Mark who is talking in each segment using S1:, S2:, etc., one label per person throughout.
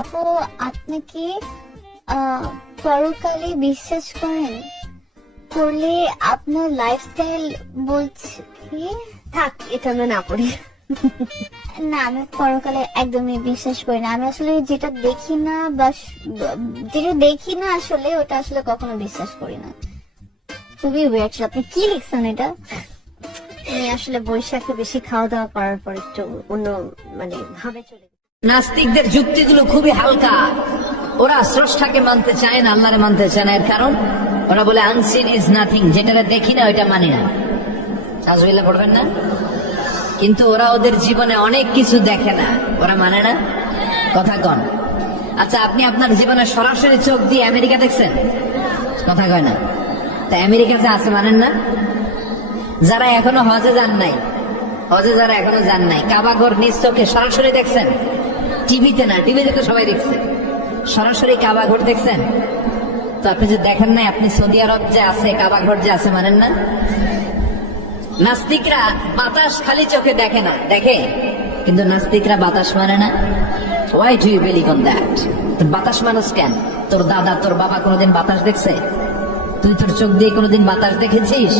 S1: আপু আপনি কি পরকালে বিশ্বাস করেন? করলে আপনার লাইফস্টাইল বলছে কি?
S2: থাক এটা আমরা না পড়ি
S1: না আমি পরকালে একদমই বিশ্বাস করি না। আমি আসলে যেটা দেখি না বা যেটা দেখি না আসলে ওটা আসলে কখনো বিশ্বাস করি না। খুবই ওয়েট আপনি কি লিখছেন এটা?
S2: আমি আসলে বৈশাখে বেশি খাওয়া দাওয়া করার পর একটু অন্য মানে ভাবে চলে।
S3: নাস্তিকদের যুক্তিগুলো খুবই হালকা। ওরা স্রষ্টাকে মানতে চায় না, আল্লাহরে মানতে চায় না। এর কারণ, ওরা বলে আনসিন ইজ নাথিং যেটা দেখি না, ওইটা মানি না। আজবিল্লা পড়বেন না? কিন্তু ওরা ওদের জীবনে অনেক কিছু দেখে না। ওরা মানে না? কথা কন। আচ্ছা আপনি আপনার জীবনে সরাসরি চোখ দিয়ে আমেরিকা দেখছেন? কথা কয় না। তা আমেরিকা যে আছে, মানেন না? যারা এখনও হজে যান নাই, হজে যারা এখনও যান নাই কাবাঘর নিজ চোখে সরাসরি দেখছেন? টিভিতে না, টিভিতে তো সবাই দেখছে। সরাসরি কাবাঘর দেখছেন? তো আপনি যে দেখেন নাই, আপনি সৌদি আরব যে আছে কাবাঘর যে আছে, মানেন না? নাস্তিকরা বাতাস খালি চোখে দেখে না, দেখে। কিন্তু নাস্তিকরা বাতাস মানে না? Why do you believe on that বাতাস মানুষ কেন? তোর দাদা, তোর বাবা কোনোদিন বাতাস দেখছে? তুই তোর চোখ দিয়ে কোনোদিন বাতাস দেখেছিস?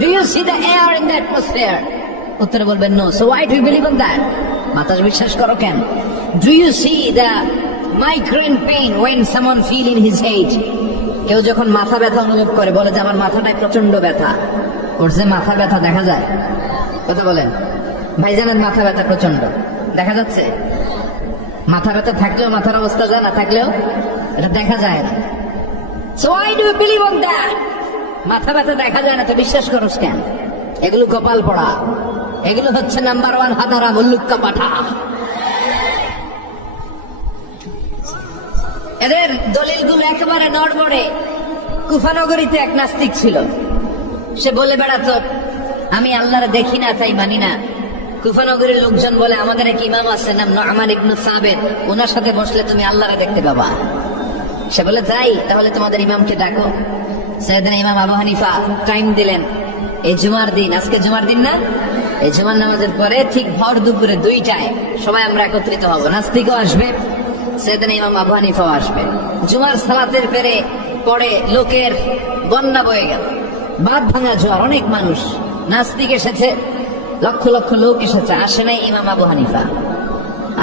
S3: Do you see the air in the atmosphere উত্তরে বলবেন no so why do you believe on that বাতাস বিশ্বাস করো কেন? Do you see the migraine pain when someone feel in his head কেউ যখন মাথা ব্যথা অনুভব করে, বলে যে আমার মাথাটায় প্রচণ্ড ব্যথা। ওর যে মাথা ব্যথা দেখা যায়। কথা বলেন। ভাইজানের মাথা ব্যথা প্রচণ্ড দেখা যাচ্ছে? মাথা ব্যথা থাকলেও মাথার অবস্থা যায়, না থাকলেও এটা দেখা যায় না। So I do believe on that মাথা ব্যথা দেখা যায় না, তো বিশ্বাস করোস কেন? এগুলো কপাল পড়া। এগুলো হচ্ছে নাম্বার ওয়ান হাদারা মুল্লুক্কা পাঠা। এদের দলিলগুলো একেবারে নড়বড়ে। কুফানগরীতে এক নাস্তিক ছিল। সে বলে বেড়াতো আমি আল্লাহর দেখি না, তাই মানি না। কুফানগরীর লোকজন বলে, আমাদের এক ইমাম আছে, নাম আমার ইবনু সাবের ওনার সাথে বসলে তুমি আল্লাহরে দেখতে পাবা। সে বলে, যাই, তাহলে তোমাদের ইমামকে ডাকো। সেদিন ইমাম আবু হানিফা টাইম দিলেন। এই জুমার দিন, আজকে জুমার দিন না? এই জুমার নামাজের পরে ঠিক ভর দুপুরে দুইটায় সবাই আমরা একত্রিত হব। নাস্তিকও আসবে সেদিন ইমাম আবু হানিফাও আসবে। জুমার সালাতের পেরে পরে লোকের বন্যা বয়ে গেল। বাদ ভাঙা জোয়ার, অনেক মানুষ নাস্তিক এসেছে, লক্ষ লক্ষ লোক এসেছে। আসে নাই ইমাম আবু হানিফা।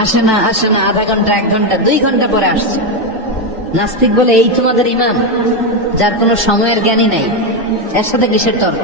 S3: আসে না আসে না, আধা ঘণ্টা, এক ঘণ্টা, দুই ঘণ্টা পরে আসছে। নাস্তিক বলে, এই তোমাদের ইমাম, যার কোনো সময়ের জ্ঞানই নাই, এর সাথে কিসের তর্ক?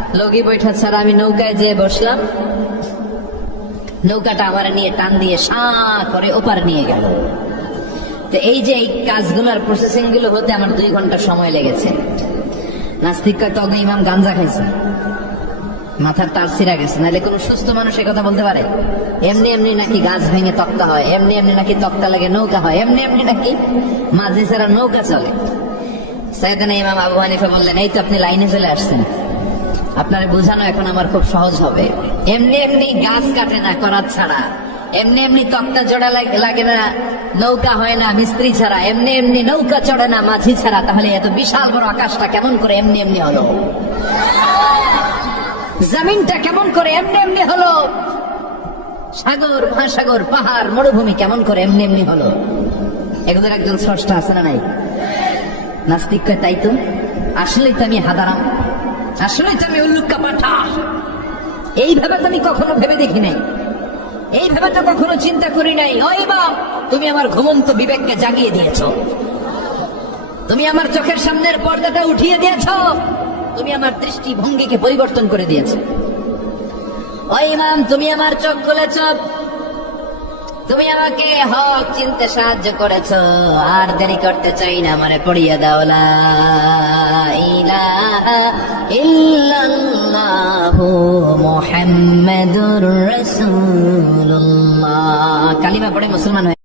S3: লগি বৈঠা ছাড়া আমি নৌকায় যেয়ে বসলাম। নৌকাটা আমার নিয়ে টান দিয়ে সা করে ওপার নিয়ে গেল। তো এই যে এই কাজগুলোর প্রসেসিংগুলো হতে আমার দুই ঘণ্টা সময় লেগেছে। নাস্তিক তখন ইমাম গাঞ্জা খাইছে। মাথার তার ছিঁড়া গেছে। নাহলে কোন সুস্থ মানুষ কথা বলতে পারে? এমনি এমনি নাকি গাছ ভেঙে তক্তা হয়। এমনি এমনি নাকি তক্তা লাগে, নৌকা হয়। এমনি এমনি নাকি মাঝি ছাড়া নৌকা চলে। সাইদানা ইমাম আবু হানিফা বললেন, এই তো আপনি লাইনে চলে আসছেন। আপনার বোঝানো এখন আমার খুব সহজ হবে। এমনি এমনি গাছ কাটে না করার ছাড়া। এমনি এমনি তক্তা জোড়া লাগ- না, নৌকা হয় না, মিস্ত্রি ছাড়া। এমনি এমনি নৌকা চড়ে না, মাঝি ছাড়া। তাহলে এত বিশাল বড় আকাশটা কেমন করে এমনি এমনি হলো? জমিনটা কেমন করে এমনি এমনি হলো? সাগর, মহাসাগর, পাহাড়, মরুভূমি কেমন করে এমনি এমনি হলো? এগুলোর একজন স্রষ্টা আছে না নাই? নাস্তিক তাই তো? আসলেই তো আমি হাদারাম। আসলেই তো আমি উল্লুক্কা পাঠা এইভাবে তো আমি কখনো ভেবে দেখি নাই। এইভাবে তো কখনো চিন্তা করি নাই। ওই বাপ, তুমি আমার ঘুমন্ত বিবেককে জাগিয়ে দিয়েছ। তুমি আমার চোখের সামনের পর্দাটা উঠিয়ে দিয়েছ। তুমি আমার দৃষ্টিভঙ্গিকে পরিবর্তন করে দিয়েছ। ওই ইমাম, তুমি আমার চোখ খুলেছ। তুমি আমাকে হক চিনতে সাহায্য করেছ। আর দেরি করতে চাই না মানে পড়িয়ে দাও। লা ইলাহা ইল্লাল্লাহু মুহাম্মাদুর কালিমা পড়ে মুসলমান